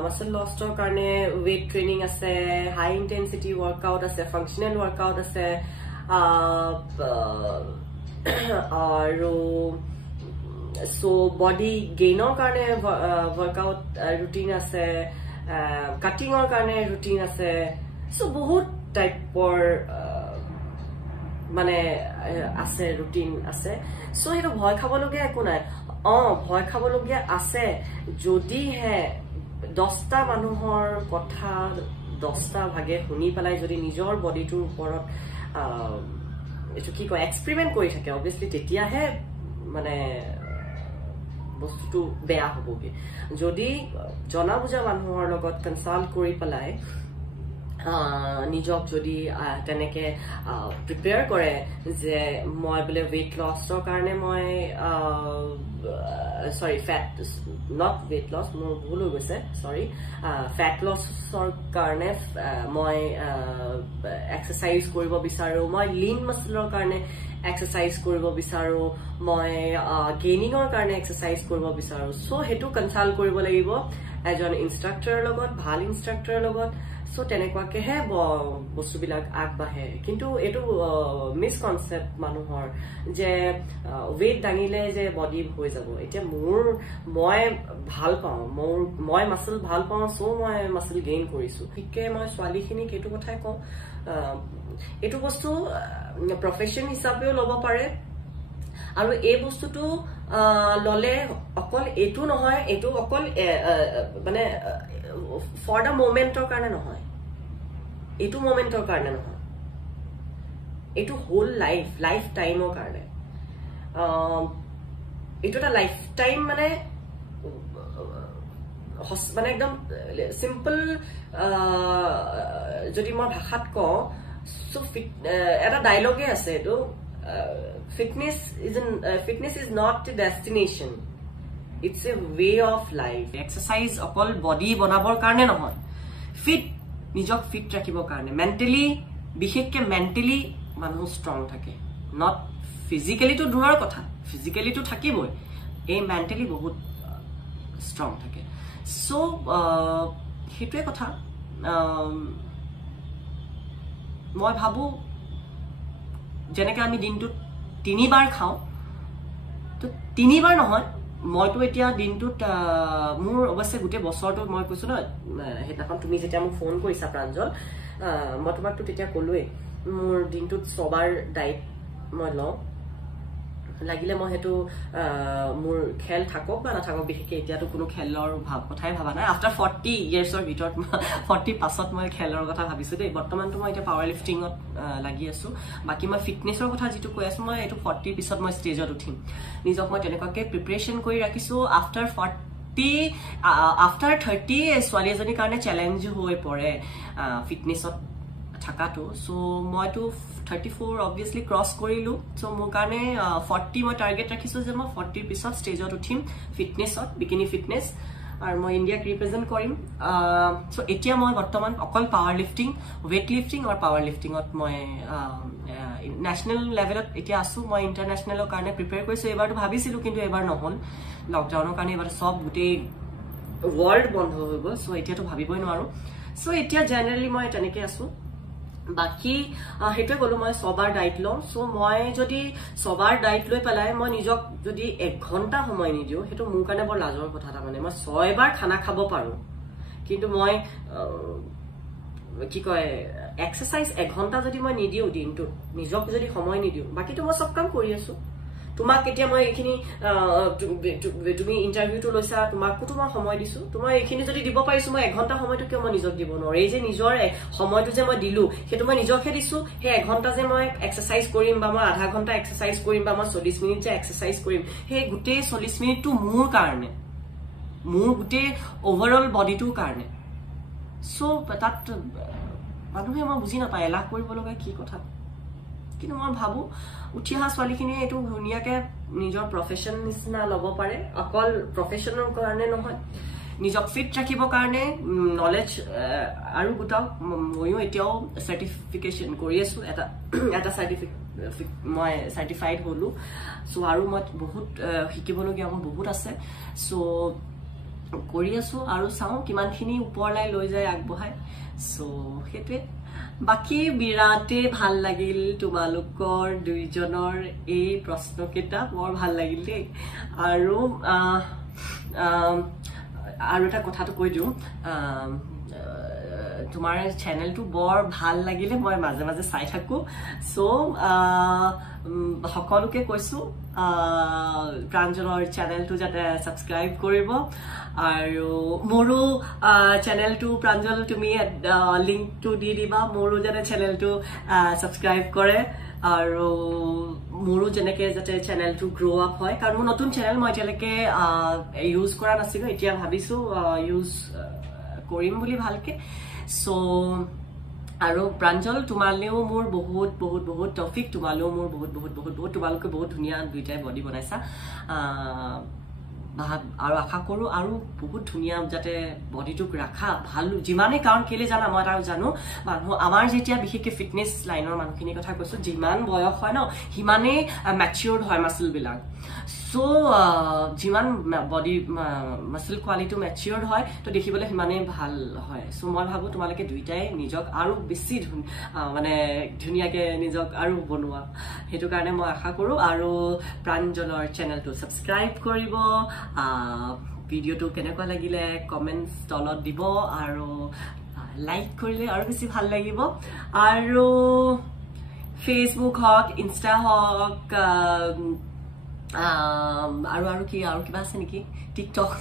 মাসল লছৰ কাৰণে ওয়েট ট্ৰেনিং আছে হাই ইন্টেন্সিটি ওয়াৰ্কআউট আছে ফাংশনাল ওয়াৰ্কআউট আছে আৰু সো বডি গেইনৰ কাৰণে ওয়াৰ্কআউট ৰুটিন আছে কাটিংৰ কাৰণে ৰুটিন আছে সো বহুত টাইপৰ মানে আছে রুটিন আছে সো এটা ভয় খাবলগীয়া একো নাই ভয় খাবলগীয়া আছে যদি হে 10টা মানুহৰ কথা 10টা ভাগে শুনি পেলাই যদি নিজৰ বডিটোৰ ওপৰত এটো কি কয় এক্সপেৰিমেন্ট কৰি থাকে অবভিয়াসলি তেতিয়াহে মানে বস্তুটো বেয়া হ'বগে যদি জনা বুজা মানুহৰ লগত কনসাল্ট কৰি পেলাই নিজক যদি তেনেকে প্ৰিপেয়াৰ কৰে যে মই বোলে ৱেইট লছৰ কাৰণে মই সৰি ফেট নট ৱেইট লছ মোৰ ভুল হৈ গৈছে সৰি ফেট লছৰ কাৰণে মই এক্সাৰচাইজ কৰিব বিচাৰো মই লিন মাছলৰ কাৰণে এক্সাৰচাইজ কৰিব বিচাৰো মই গেইনিঙৰ কাৰণে এক্সাৰচাইজ কৰিব বিচাৰো সো হেতু কনসাল্ট কৰিব লাগিব এজন ইনষ্ট্ৰাক্টৰৰ লগত ভাল ইনষ্ট্ৰাক্টৰৰ লগত সো তেনেকুৱাকেহে বস্তুবিলাক আগবাঢ়ে কিন্তু এইটো মিসকনসেপ্ট মানুহৰ যে ৱেইট দাঙিলে যে বডি হৈ যাব এতিয়া মই ভাল পাওঁ মই মাসল ভাল পাওঁ সো মই মাসল গেইন কৰিছো ঠিকে মই ছোৱালীখিনিক এইটো কথাই কওঁ এইটো বস্তু প্ৰফেশ্যন হিচাপেও ল'ব পাৰে আৰু এই বস্তুটো ললে অকল এইটো নহয় এইটো অকল মানে ফৰ দ্য মোমেন্টৰ কাৰণে নহয় এইটো মোমেন্টৰ কাৰণে নহয় এইটো হোল লাইফ টাইমৰ কাৰণে এইটো এটা লাইফ টাইম মানে একদম সিম্পল যদি মই ভাষাত কওঁ সো এটা ডায়লগে আছে এইটো fitness is not a destination it's a way of life exercise অকল body বনাবৰ কাৰণে নহয় fit নিজক fit ৰাখিবৰ কাৰণে mentally বিশেষকৈ mentally মানুহ strong থাকে not physically তো দূৰৰ কথা physically তো থাকিবই এই mentally বহুত strong থাকে so হেতুৱে কথা মই ভাবো যেনেকৈ আমি দিনটোত 3 বাৰ খাওঁ তো 3 বাৰ নহয় মইতো এতিয়া দিনটোত মোৰ অৱশ্যে গোটেই বছৰটো মই কৈছো ন হেতাখন তুমি যেতিয়া মোক ফোন কৰিছা প্ৰাঞ্জল মই তোমাকতো তেতিয়া ক'লোৱে মোৰ দিনটোত 6 বাৰ ডায়েট মই লওঁ লাগিলে মই হেতু মোৰ খেল থাকক বা নাথাকক বিশেষকৈ এতিয়াতো কোনো খেলৰ কথাই ভাবা নাই আফটাৰ 40 ইয়াৰ্ছৰ ভিতৰত 40 পাছত মই খেলৰ কথা ভাবিছো দেই বৰ্তমানতো মই এতিয়া পাৱাৰ লিফটিঙত লাগি আছো বাকি মই ফিটনেছৰ কথা যেটো কৈ আছো মই এইটো 40 পিছত মই ষ্টেজত উঠিম নিজক মই তেনেকুৱাকৈ প্ৰিপাৰেচন কৰি ৰাখিছো আফটাৰ 30 ছোৱালী এজনীৰ কাৰণে চেলেঞ্জ হৈ পৰে ফিটনেছত থাকাটো সো মইতো 34 obviously ক্ৰস কৰিলো সো মোৰ কাৰণে 40 মই টাৰ্গেট ৰাখিছো যে মই 40 পিছত ষ্টেজত উঠিম ফিটনেছত বিকিনি ফিটনেছ আৰু মই ইণ্ডিয়াক ৰিপ্ৰেজেন্ট কৰিম সো এতিয়া মই বৰ্তমান অকল পাৱাৰ লিফটিং ৱেইট লিফটিং আৰু পাৱাৰ লিফটিঙত মই নেশ্যনেল লেভেলত এতিয়া আছো মই ইণ্টাৰনেশ্যনেলৰ কাৰণে প্ৰিপেয়াৰ কৰিছো এবাৰটো ভাবিছিলো কিন্তু এবাৰ নহল লকডাউনৰ কাৰণে এবাৰ সব গোটেই ৱৰ্ল্ড বন্ধ হৈ গ'ল সো এতিয়াতো ভাবিবই নোৱাৰো সো এতিয়া জেনেৰেলি মই তেনেকৈ আছো বাকি হেতুৱে গলো মই 6 বাৰ ডায়েট লওঁ সো মই যদি 6 বাৰ ডায়েট লৈ পেলাই মই নিজক যদি 1 ঘণ্টা সময় নিদিও হেতু মোৰ কাৰণে বৰ লাজৰ কথা তাৰমানে মই 6 বাৰ খানা খাব পাৰো কিন্তু মই কি কয় এক্সাৰসাইজ 1 ঘণ্টা যদি মই নিদিও দিনটো নিজক যদি সময় নিদিও বাকিটো মই সব কাম কৰি আছো তোমাক কেতিয়া মই এইখিনি তুমি ইন্টাৰভিউটো লৈছা তোমাকতো মই সময় দিছো তোমাৰ এইখিনি যদি দিব পাৰিছো মই 1 ঘণ্টা সময়টো কিয় মই নিজক দিব নোৱাৰো এই যে নিজৰ সময়টো যে মই দিলো হেতু মই নিজকে দিছো হে 1 ঘণ্টা যে মই এক্সাৰসাইজ কৰিম বা মই আধা ঘণ্টা এক্সাৰসাইজ কৰিম বা মই 40 মিনিট যে এক্সাৰসাইজ কৰিম হে গোটেই 40 মিনিটটো মোৰ কাৰণে মোৰ গোটেই ওভাৰঅল বডিটোৰ কাৰণে সো তাত মানুহে মই বুজি নাপায় এলাহ কৰিব লগা কি কথা কিন্তু মই ভাবো উঠি অহা ছোৱালীখিনিয়ে এইটো ধুনীয়াকে নিজৰ প্ৰফেশ্যন নিচিনা ল'ব পাৰে অকল প্ৰফেশ্যনৰ কাৰণে নহয় নিজক ফিট ৰাখিবৰ কাৰণে নলেজ আৰু গোটাও ময়ো এতিয়াও চাৰ্টিফিকেশ্যন কৰি আছো এটা মই চাৰ্টিফাইড হলো সো আৰু মই বহুত শিকিবলগীয়া মোৰ বহুত আছে সো কৰি আছো আৰু চাওঁ কিমানখিনি ওপৰলৈ লৈ যায় আগবঢ়াই সো হেতুৱে বাকি বিৰাটে ভাল লাগিল তোমালোকৰ দুইজনৰ এই প্ৰশ্নকেইটা বৰ ভাল লাগিল দেই আৰু এটা কথাটো কৈ দিওঁ তোমাৰ চেনেলটো বৰ ভাল লাগিলে মই মাজে মাজে চাই থাকো সো সকলোকে কৈছো প্ৰাঞ্জলৰ চেনেলটো যাতে সাবস্ক্ৰাইব কৰিব আৰু মোৰো চেনেলটো প্ৰাঞ্জল তুমি লিংকটো দি দিবা মোৰো যাতে চেনেলটো সাবস্ক্ৰাইব কৰে আৰু মোৰো যেনেকে যাতে চেনেলটো গ্ৰো আপ হয় কাৰণ মোৰ নতুন চেনেল মই এতিয়ালৈকে ইউজ কৰা নাছিলো এতিয়া ভাবিছো ইউজ কৰিম বুলি ভালকে সো আৰু প্ৰাঞ্জল তোমালেও মোৰ বহুত বহুত বহুত টপিক তোমালেও মোৰ বহুত বহুত বহুত বহুত তোমালোকে বহুত ধুনীয়া দুইটাই বডি বনাইছা আৰু আশা কৰো আৰু বহুত ধুনীয়া যাতে বডিটোক ৰাখা ভাল যিমানে কাৰণ কেলে জানা মই আৰু জানো মানুহ আমাৰ যেতিয়া বিশেষকৈ ফিটনেছ লাইনৰ মানুহখিনিৰ কথা কৈছো যিমান বয়স হয় ন সিমানে ম্যাচিউৰড হয় মাসল বিলাক সো যিমান বডি মাসল কোৱালিটি ম্যাচিউৰড হয় তো দেখিবলৈ সিমানে ভাল হয় সো মই ভাবো তোমালোকে দুইটাই নিজক আৰু বেছি মানে ধুনীয়াকে নিজক আৰু বনোৱা হেতু কাৰণে মই আশা কৰো আৰু প্ৰাঞ্জলৰ চেনেলটো সাবস্ক্ৰাইব কৰিব ভিডিওটো কেনেকুৱা লাগিলে কমেন্টছ তলত দিব আৰু লাইক কৰিলে আৰু বেছি ভাল লাগিব আৰু ফেসবুক হক ইনষ্টা হক আৰু কিবা আছে নেকি টিকটক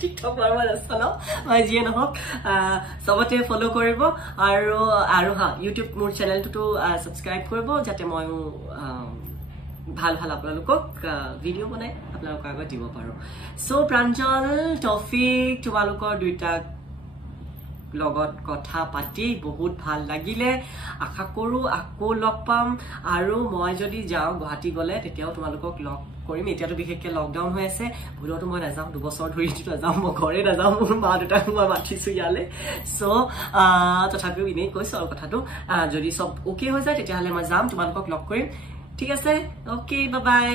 টিকটক বাৰবাৰ আছে ন মই যিয়ে নহওক সবতে ফলো কৰিব আৰু হা ইউটিউব মোৰ চেনেলটো সাবস্ক্ৰাইব কৰিব যাতে মই ভাল ভাল আপোনালোকক ভিডিও বনাই আপোনালোকৰ আগত দিব পাৰো সো প্ৰাঞ্জল টপিক তোমালোকৰ দুইটা লগত কথা পাতি বহুত ভাল লাগিলে আশা কৰো আকৌ লগ পাম আৰু মই যদি যাওঁ গুৱাহাটী গলে তেতিয়াও তোমালোকক লগ কৰিম এতিয়াতো বিশেষকৈ লকডাউন হৈ আছে ভুলতো মই নাযাওঁ 2 বছৰ ধৰি নাযাওঁ মই ঘৰে নাযাওঁ মোৰ মা দেউতাক মই মাতিছো ইয়ালে সো তথাপিও এনেই কৈছো আৰু কথাটো যদি সব ওকে হৈ যায় তেতিয়াহ'লে মই যাম তোমালোকক লগ কৰিম ঠিক আছে ওকে বাই বাই